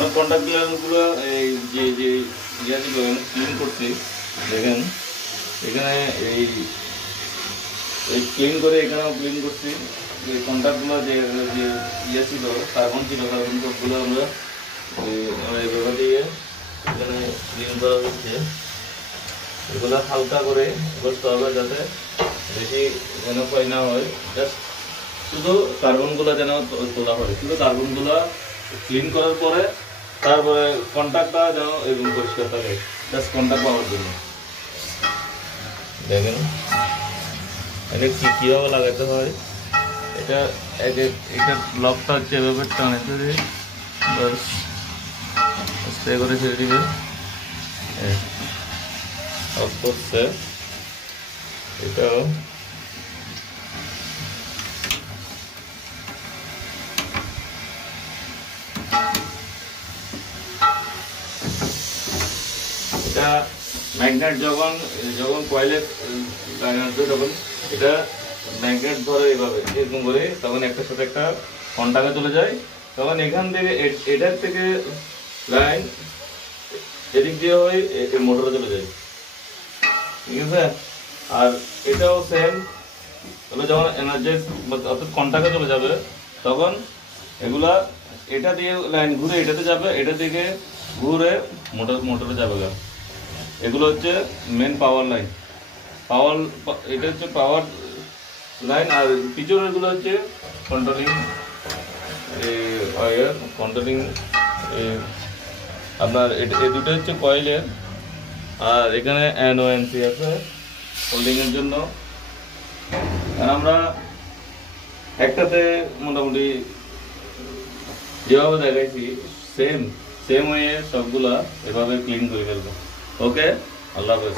আমরা কন্টাক্ট গুলো এই যে যে ইয়াগুলো ক্লিন করছি দেখেন এখানে এই ক্লিন করে এখানেও ক্লিন করছি যে কন্টাক্টগুলো যে যে ইয়ে ছিল কার্বন ছিল কার্বন সবগুলো আমরা এইভাবে দিয়ে এখানে ক্লিন করা হচ্ছে। এগুলো হালকা করে বসতে হবে যাতে বেশি যেন ক্ষয় না হয়, জাস্ট শুধু কার্বনগুলো যেন তোলা হয়, শুধু কার্বনগুলো ক্লিন করার পরে তারপরে কন্টাক্টটা যেন এরকম পরিষ্কার থাকে, জাস্ট কন্টাক্ট পাওয়ার জন্য। দেখেন এটা কীভাবে লাগাতে হয়, এটা এটা লকটা হচ্ছে এভাবে টানে ধরে বাস স্প্রে করে ছেড়ে দিবে অফ করছে। এটাও এটা ম্যাগনেট যখন কয়েলে লাগানো তখন এটা ম্যাগনেট ধরে এইভাবে এরকম করে, তখন একটার সাথে একটা কন্টাক্টে চলে যায়, তখন এখান থেকে এটার থেকে লাইন এদিক দিয়ে হয়ে মোটরে চলে যায়, ঠিক আছে। আর এটাও সেম, তাহলে যখন এনার্জাইজ অর্থাৎ কন্টাক্টে চলে যাবে তখন এগুলা এটা দিয়ে লাইন ঘুরে এটাতে যাবে, এটা থেকে ঘুরে মোটরে যাবে। এগুলো হচ্ছে মেন পাওয়ার লাইন, এটা হচ্ছে পাওয়ার লাইন। আর পিছনের গুলো হচ্ছে কন্ট্রোলিং ওয়্যার, কন্ট্রোলিং আপনার এই দুটো হচ্ছে কয়েলের। আর এখানে NONC আছে হোল্ডিং এর জন্য। আর আমরা একটাতে মোটামুটি যেভাবে দেখাইছি সেম ওয়ে সবগুলা এভাবে ক্লিন করে ফেলবো। ওকে, আল্লাহ হাফেজ।